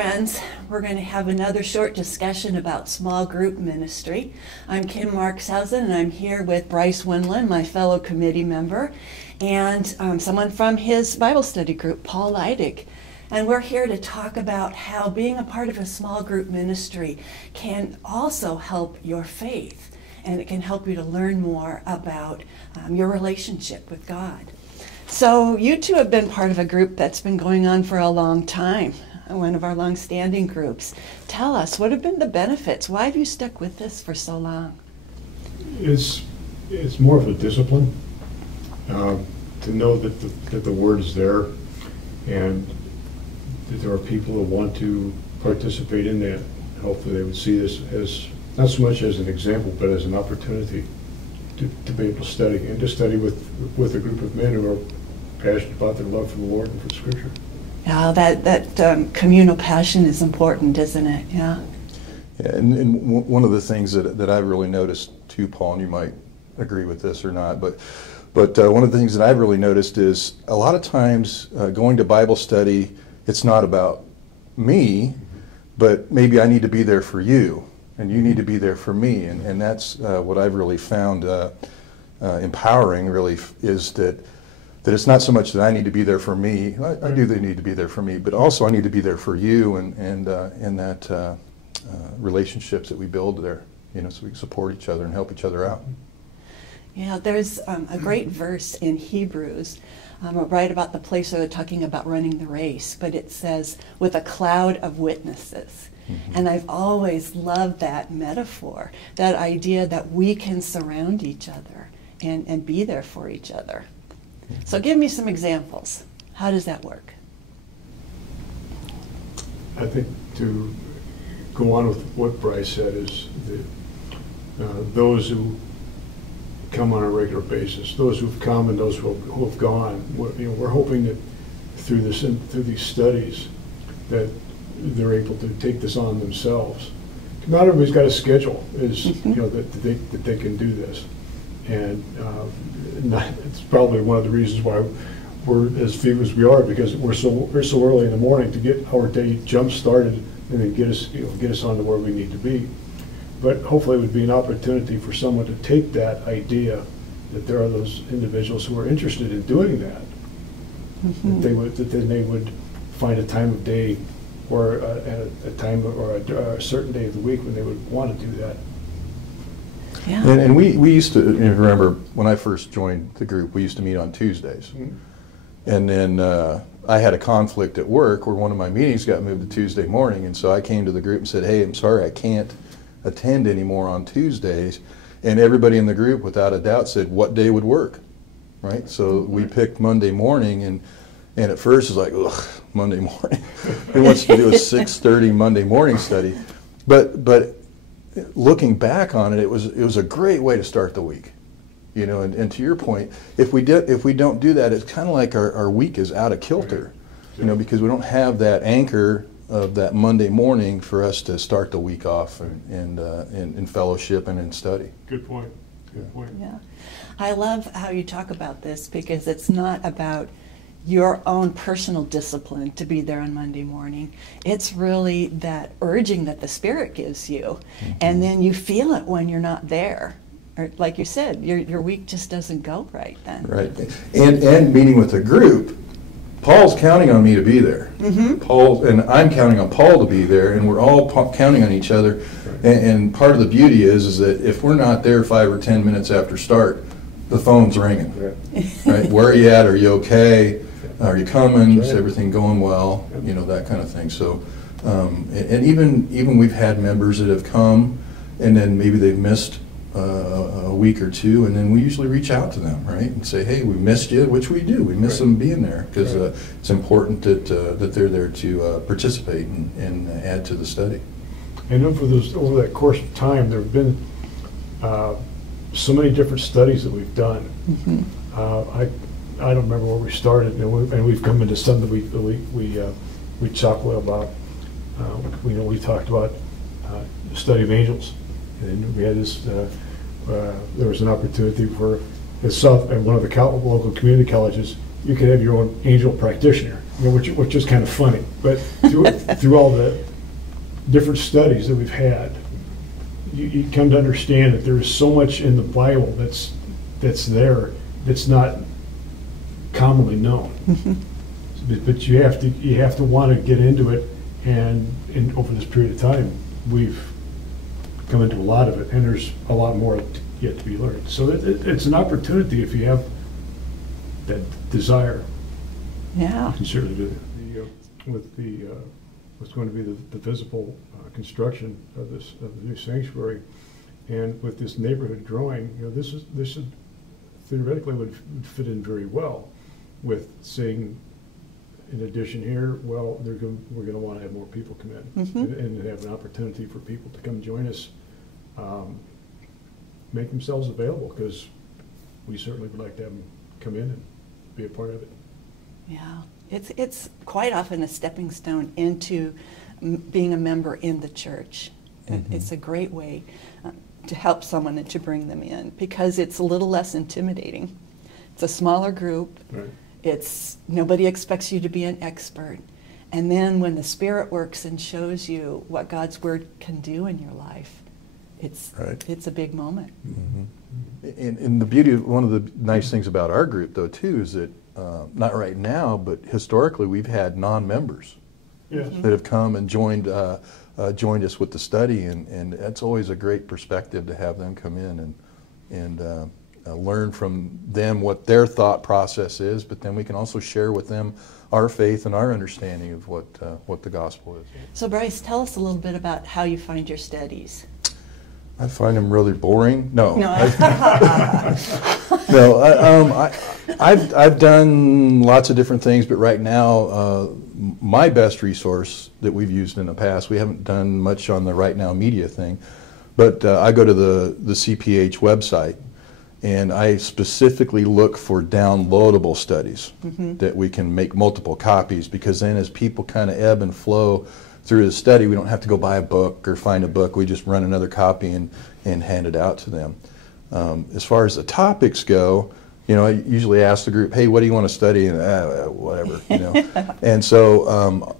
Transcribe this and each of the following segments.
friends. We're going to have another short discussion about small group ministry. I'm Kim Markshausen, and I'm here with Bryce Winland, my fellow committee member, and someone from his Bible study group, Paul Leidig. And we're here to talk about how being a part of a small group ministry can also help your faith, and it can help you to learn more about your relationship with God. So you two have been part of a group that's been going on for a long time, one of our long-standing groups. Tell us, what have been the benefits? Why have you stuck with this for so long? It's more of a discipline to know that the word is there and that there are people who want to participate in that. Hopefully they would see this as not so much as an example, but as an opportunity to be able to study, and to study with a group of men who are passionate about their love for the Lord and for Scripture. Yeah, that communal passion is important, isn't it? Yeah. Yeah, and one of the things that I've really noticed too, Paul, and you might agree with this or not, but one of the things that I've really noticed is a lot of times going to Bible study, it's not about me, but maybe I need to be there for you, and you need to be there for me, and that's what I've really found empowering, really, is that it's not so much that I need to be there for me. I do need to be there for me, but also I need to be there for you, and that relationships that we build there, so we can support each other and help each other out. Yeah, there's a great verse in Hebrews, right about the place where they're talking about running the race, but it says, with a cloud of witnesses. Mm-hmm. And I've always loved that metaphor, that idea that we can surround each other and be there for each other. So give me some examples. How does that work? I think to go on with what Bryce said is that those who come on a regular basis, those who've come and those who have gone, we're hoping that through these studies that they're able to take this on themselves. Not everybody's got a schedule, that they can do this. And it's probably one of the reasons why we're as few as we are, because we're so early in the morning to get our day jump started and then get us on to where we need to be. But hopefully it would be an opportunity for someone to take that idea that there are those individuals who are interested in doing that, mm-hmm. that they would find a time of day or a time or a certain day of the week when they would want to do that. Yeah. And we used to, remember when I first joined the group, we used to meet on Tuesdays. Mm-hmm. And then I had a conflict at work where one of my meetings got moved to Tuesday morning, and so I came to the group and said, hey, I'm sorry, I can't attend anymore on Tuesdays. And everybody in the group, without a doubt, said what day would work, right? So we picked Monday morning, and at first it's like, ugh, Monday morning. Who wants to do a 6:30 Monday morning study? But looking back on it, it was a great way to start the week, and to your point, if we don't do that, it's kind of like our week is out of kilter, because we don't have that anchor of that Monday morning for us to start the week off in fellowship and in study. Good point. Good point. Yeah, I love how you talk about this, because it's not about your own personal discipline to be there on Monday morning. It's really that urging that the Spirit gives you, mm-hmm. and then you feel it when you're not there. Or like you said, your week just doesn't go right then. Right, and meeting with a group, Paul's counting on me to be there. Mm-hmm. And I'm counting on Paul to be there, and we're all counting on each other. Right. And part of the beauty is that if we're not there 5 or 10 minutes after start, the phone's ringing. Right? Where are you at? Are you okay? Are you coming? Is everything going well? That kind of thing. So, and even we've had members that have come, and then maybe they've missed a week or two, and then we usually reach out to them, right, and say, hey, we missed you, which we do. We miss them being there, because it's important that they're there to participate and add to the study. And over that course of time, there have been so many different studies that we've done. Mm-hmm. I don't remember where we started, and we've come into some that we chuckle about. We talked about the study of angels, and we had this. There was an opportunity for at one of the local community colleges. you could have your own angel practitioner, which is kind of funny. But through all the different studies that we've had, you come to understand that there is so much in the Bible that's there that's not commonly known. But you have to want to get into it, and over this period of time, we've come into a lot of it, and there's a lot more yet to be learned. So it's an opportunity if you have that desire. Yeah. You can certainly do that. With what's going to be the visible construction of the new sanctuary, and with this neighborhood growing, this is theoretically would fit in very well with saying, in addition here, well, we're going to want to have more people come in, and have an opportunity for people to come join us, make themselves available, because we certainly would like to have them come in and be a part of it. Yeah, it's quite often a stepping stone into being a member in the church. It's a great way to help someone and to bring them in, because it's a little less intimidating. It's a smaller group. Right. Nobody expects you to be an expert. And then when the Spirit works and shows you what God's Word can do in your life, it's a big moment. And the beauty of one of the nice things about our group, though, too, is that not right now, but historically, we've had non-members that have come and joined us with the study, and that's always a great perspective to have them come in and learn from them what their thought process is, but then we can also share with them our faith and our understanding of what the gospel is. So Bryce, tell us a little bit about how you find your studies. I find them really boring. No. I've done lots of different things, but right now, my best resource that we've used in the past, we haven't done much on the Right Now Media thing, but I go to the CPH website, and I specifically look for downloadable studies that we can make multiple copies, because then as people kind of ebb and flow through the study, we don't have to go buy a book or find a book. We just run another copy and hand it out to them. As far as the topics go, I usually ask the group, hey, what do you want to study? And whatever, And so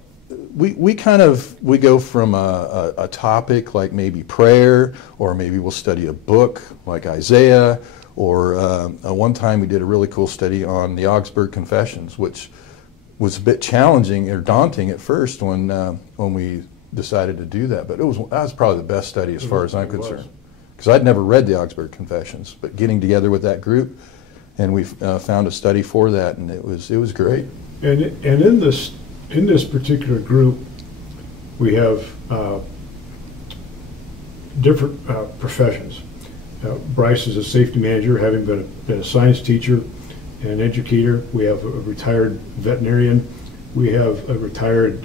we go from a topic like maybe prayer, or maybe we'll study a book like Isaiah, or one time we did a really cool study on the Augsburg Confessions, which was a bit challenging or daunting at first when we decided to do that. But that was probably the best study as far as I'm concerned, because I'd never read the Augsburg Confessions. But getting together with that group, and we found a study for that, and it was great. And in this particular group, we have different professions. Bryce is a safety manager, having been a science teacher and an educator. We have a retired veterinarian. We have a retired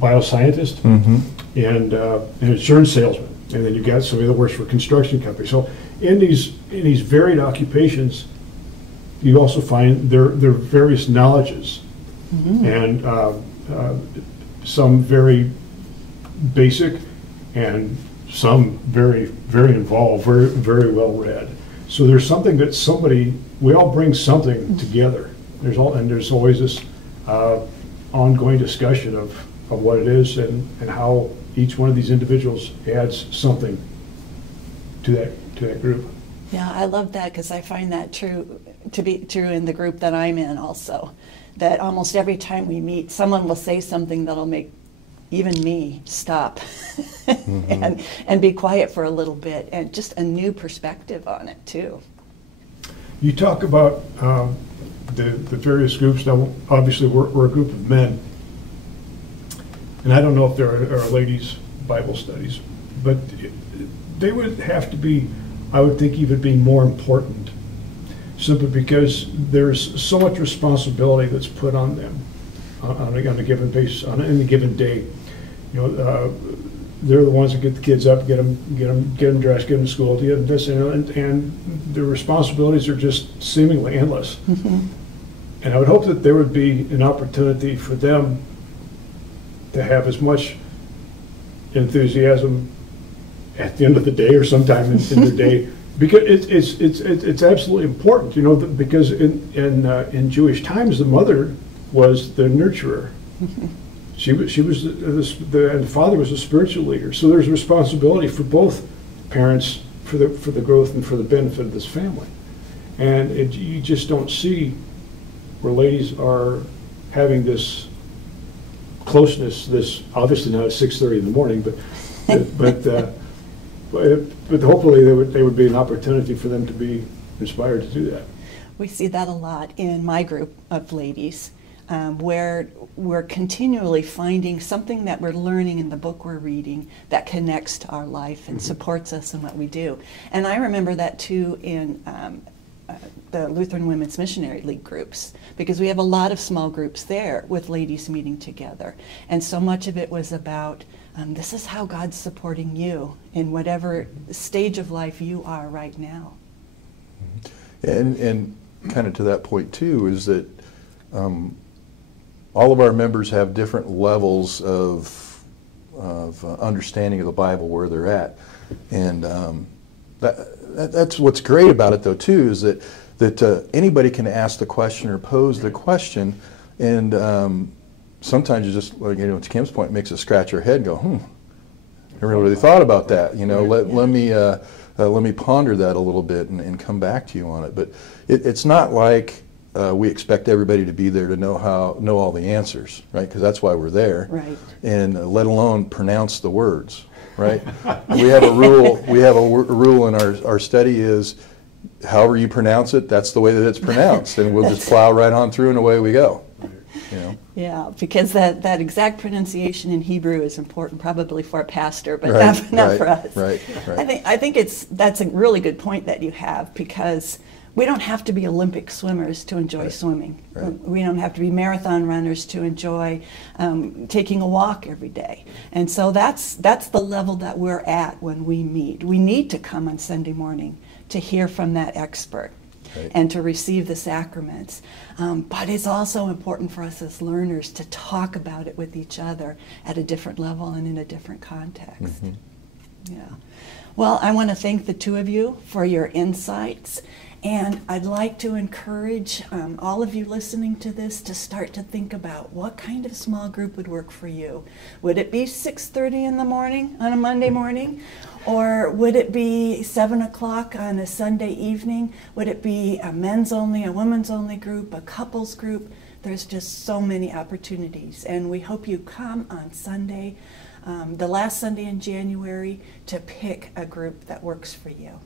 bioscientist and an insurance salesman. And then you've got somebody that works for a construction company. So in these varied occupations, you also find their various knowledges, and some very basic, and some very, very involved, very, very well read. So there's something that we all bring something together. There's always this ongoing discussion of what it is and how each one of these individuals adds something to that group. Yeah, I love that, because I find that to be true in the group that I'm in also. That almost every time we meet, someone will say something that'll make even me stop and be quiet for a little bit, and just a new perspective on it too. You talk about the various groups. Now, obviously, we're a group of men, and I don't know if there are ladies' Bible studies, but they would have to be, I would think, even be more important, simply because there's so much responsibility that's put on them on a given basis, on any given day. They're the ones that get the kids up, get them dressed, get them to school, get them this, and their responsibilities are just seemingly endless. And I would hope that there would be an opportunity for them to have as much enthusiasm at the end of the day, or sometime in their day, Because it's absolutely important, you know, because in Jewish times, the mother was the nurturer. She was and the father was a spiritual leader. So there's responsibility for both parents for the growth and for the benefit of this family. And you just don't see where ladies are having this closeness. This obviously not at 6:30 in the morning, but hopefully there would be an opportunity for them to be inspired to do that. We see that a lot in my group of ladies, where we're continually finding something that we're learning in the book we're reading that connects to our life and supports us in what we do. And I remember that too in the Lutheran Women's Missionary League groups, because we have a lot of small groups there with ladies meeting together. And so much of it was about this is how God's supporting you in whatever stage of life you are right now. And kind of to that point too is that all of our members have different levels of understanding of the Bible where they're at, and that's what's great about it though too is that anybody can ask the question or pose the question, and sometimes you just, like, you know, to Kim's point, it makes us scratch our head and go, I never really thought about that. You know, let me ponder that a little bit and come back to you on it. But it's not like we expect everybody to be there to know all the answers, right? Because that's why we're there. Right. And let alone pronounce the words, right? We have a rule. We have a rule in our study is, however you pronounce it, that's the way that it's pronounced, and we'll just plow right on through and away we go. You know? Yeah, because that exact pronunciation in Hebrew is important probably for a pastor, but not for us. Right. I think that's a really good point that you have, because we don't have to be Olympic swimmers to enjoy swimming. Right. We don't have to be marathon runners to enjoy taking a walk every day. And so that's the level that we're at when we meet. We need to come on Sunday morning to hear from that expert. Right. And to receive the sacraments. But it's also important for us as learners to talk about it with each other at a different level and in a different context. Yeah. Well, I want to thank the two of you for your insights. And I'd like to encourage all of you listening to this to start to think about what kind of small group would work for you. Would it be 6:30 in the morning on a Monday morning? Or would it be 7 o'clock on a Sunday evening? Would it be a men's only, a women's only group, a couples group? There's just so many opportunities. And we hope you come on Sunday, the last Sunday in January, to pick a group that works for you.